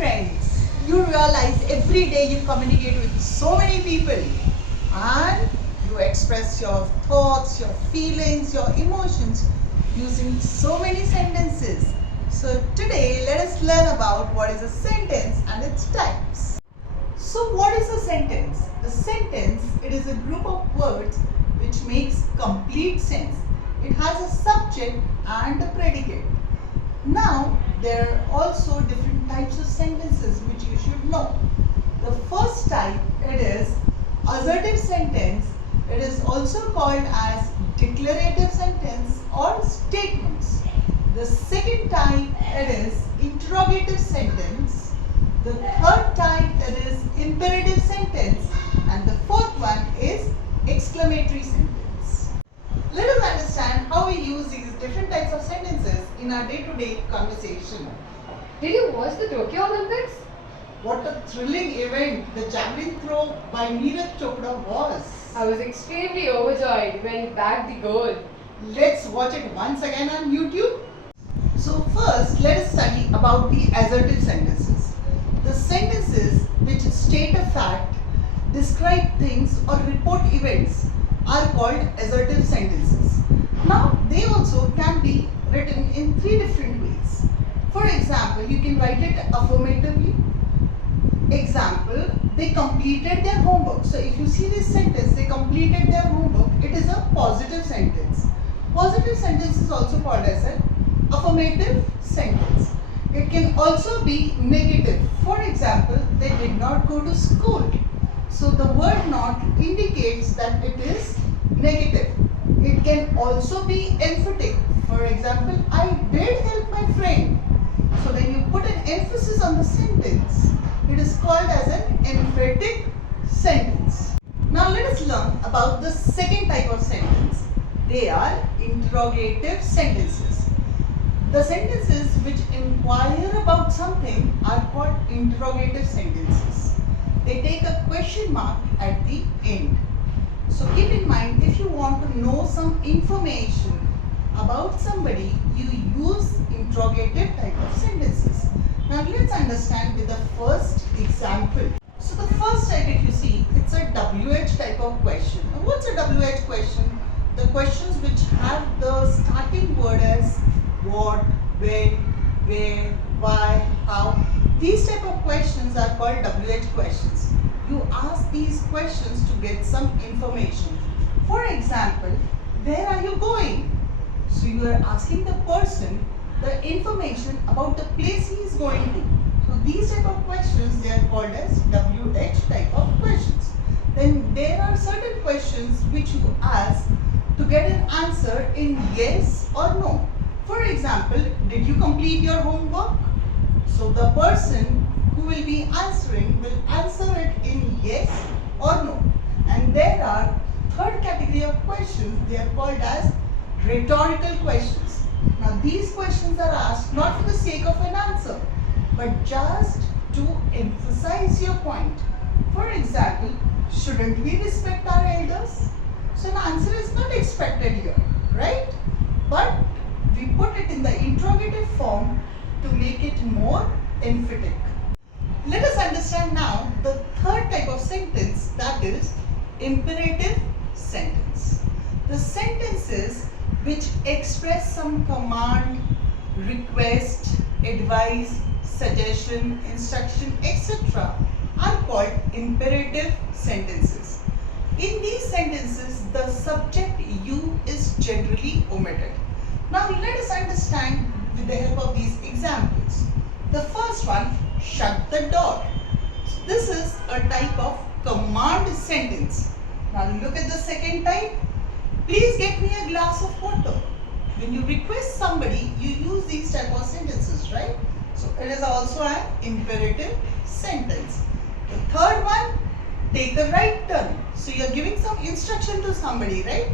friends, you realize every day you communicate with so many people and you express your thoughts, your feelings, your emotions using so many sentences. So today let us learn about what is a sentence and its types. So what is a sentence? A sentence, it is a group of words which makes complete sense. It has a subject and a predicate. Now, there are also different types of sentences which you should know. The first type, it is assertive sentence. It is also called as declarative sentence or statements. The second type, it is interrogative sentence. The third type, it is imperative sentence. And the fourth one is exclamatory sentence. Let us understand how we use these different types of sentences in our day-to-day conversation. Did you watch the Tokyo Olympics? What a thrilling event the javelin throw by Neeraj Chopra was. I was extremely overjoyed when he bagged the gold. Let's watch it once again on YouTube. So first, let us study about the assertive sentences. The sentences which state a fact, describe things or report events are called assertive sentences. Now, they also can be written in three different ways. For example, you can write it affirmatively. Example, they completed their homework. So, if you see this sentence, they completed their homework, it is a positive sentence. Positive sentence is also called as an affirmative sentence. It can also be negative. For example, they did not go to school. So the word not indicates that it is negative. It can also be emphatic. For example, I did help my friend. So when you put an emphasis on the sentence, it is called as an emphatic sentence. Now let us learn about the second type of sentence. They are interrogative sentences. The sentences which inquire about something are called interrogative sentences. They take a question mark at the end. So keep in mind, if you want to know some information about somebody, you use interrogative type of sentences. Now let's understand with the first example. So the first type, if you see, it's a WH type of question. Now what's a WH question? The questions which have the starting word as what, when, where, why, how. These type of questions are called WH questions. You ask these questions to get some information. For example, where are you going? So you are asking the person the information about the place he is going to. So these type of questions, they are called as WH type of questions. Then there are certain questions which you ask to get an answer in yes or no. For example, did you complete your homework? So the person who will be answering will answer it in yes or no. And there are third category of questions, they are called as rhetorical questions. Now these questions are asked not for the sake of an answer, but just to emphasize your point. For example, shouldn't we respect our elders? So an answer is not expected here, right? But we put it in the interrogative form to make it more emphatic. Let us understand now the third type of sentence, that is imperative sentence. The sentences which express some command, request, advice, suggestion, instruction, etc. are called imperative sentences. In these sentences, the subject you is generally omitted. Now let us understand with the help of these examples. The first one, shut the door. So this is a type of command sentence. Now look at the second type. Please get me a glass of water. When you request somebody, you use these type of sentences, right? So it is also an imperative sentence. The third one, take a right turn. So you are giving some instruction to somebody, right?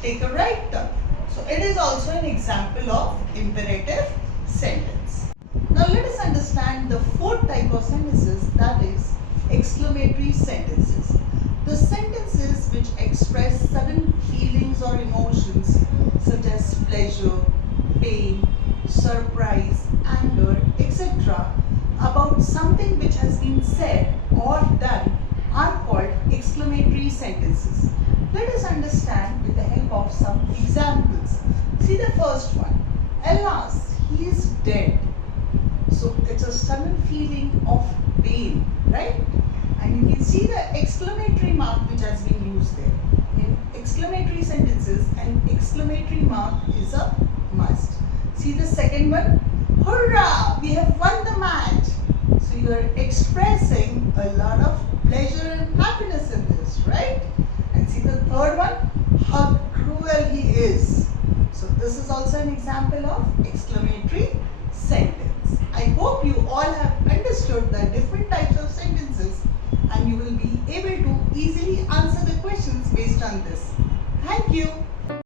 Take a right turn. So it is also an example of imperative sentence. Now let us understand the fourth type of sentences, that is exclamatory sentences. The sentences which express sudden feelings or emotions such as pleasure, pain, surprise, anger, etc. about something which has been said or done are called exclamatory sentences. Let us understand with the help of some examples. See the first one. Alas, he is dead. So it's a sudden feeling of pain, right? And you can see the exclamatory mark which has been used there. In exclamatory sentences, an exclamatory mark is a must. See the second one. Hurrah! We have won the match. So you are expressing a lot of pleasure and happiness in this, right? And see the third one. How cruel he is. So this is also an example of exclamatory sentence. I hope you all have understood the different types of sentences and you will be able to easily answer the questions based on this. Thank you.